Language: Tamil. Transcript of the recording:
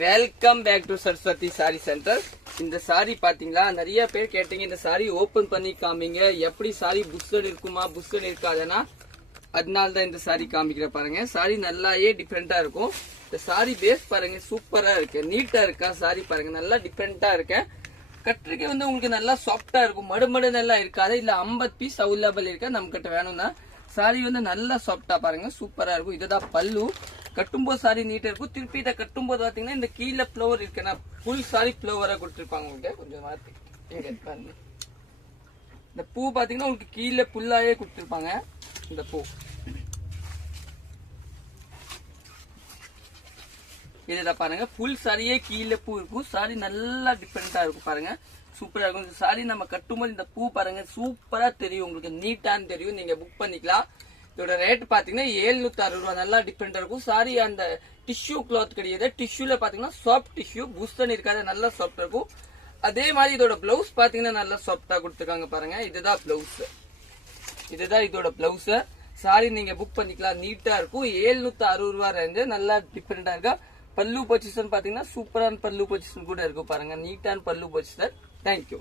Welcome back to Saraswathi sari centre. இந்த சாரி பாத்தீங்களா, நிறைய பேர் கேட்டீங்க இந்த சாரி ஓபன் பண்ணி காமிங்க, எப்படி சாரி புஷ்ஷட் இருக்குமா புஷ்ஷட் இருக்காதுன்னா அதனால தான் இந்த சாரி காமிக்கிற பாருங்க. சாரி நல்லாயே டிஃப்ரெண்டா இருக்கும். இந்த சாரி பேஸ் பாருங்க, சூப்பரா இருக்கு, நீட்டா இருக்கா சாரி பாருங்க, நல்லா டிஃப்ரெண்டா இருக்கு. கட்டுறதுக்கு வந்து உங்களுக்கு நல்லா சாஃப்டா இருக்கும், மடுமடு நல்லா இருக்காது. இல்ல 50 பீஸ் அவைலபிள் இருக்கு நம்ம கிட்ட வேணும்னா. சாரி வந்து நல்லா சாஃப்டா பாருங்க, சூப்பரா இருக்கும். இதுதான் பல்லு. கட்டும்போது சாரி நீட்டா இருக்கும். திருப்பி இதை கட்டும்போது பாத்தீங்கன்னா இந்த கீழே ஃபிளவர் இருக்குன்னா ஃபுல் சாரி ஃபிளவரா கொடுத்துருப்பாங்க உங்களுக்கு. கொஞ்சம் மாத்தி இந்த பூ பாத்தீங்கன்னா உங்களுக்கு கீழே புல்லாயே கொடுத்துருப்பாங்க. இந்த பூ இதுதான் பாருங்க, ஃபுல் சாரியே கீழே பூ இருக்கும். சாரி நல்லா டிஃபரெண்டா இருக்கும் பாருங்க, சூப்பரா இருக்கும். இந்த சாரி நம்ம கட்டும்போது இந்த பூ பாருங்க சூப்பரா தெரியும் உங்களுக்கு, நீட்டான்னு தெரியும். நீங்க புக் பண்ணிக்கலாம். இதோட ரேட் பாத்தீங்கன்னா 760 ரூபாய். நல்லா டிஃபரெண்டா இருக்கும். சாரி அந்த டிஷ்யூ கிளாத் கிடையாது, டிஷ்யூல பாத்தீங்கன்னா சாஃப்ட் டிஷ்யூ, புஷ்ஷன் இருக்காது, நல்லா சாஃப்டா இருக்கும். அதே மாதிரி இதோட பிளவுஸ் பாத்தீங்கன்னா நல்லா சாஃப்டா கொடுத்துருக்காங்க பாருங்க. இதுதான் பிளவுஸ், இதுதான் இதோட பிளவுஸ். சாரி நீங்க புக் பண்ணிக்கலாம், நீட்டா இருக்கும். 760 ரூபாய் ரேஞ்சு, நல்லா டிஃபரெண்டா இருக்கா. பல்லு பொசிஷன் பாத்தீங்கன்னா சூப்பரான பல்லு பொசிஷன் கூட இருக்கும் பாருங்க, நீட்டான பல்லு பொசிஷன். தேங்க்யூ.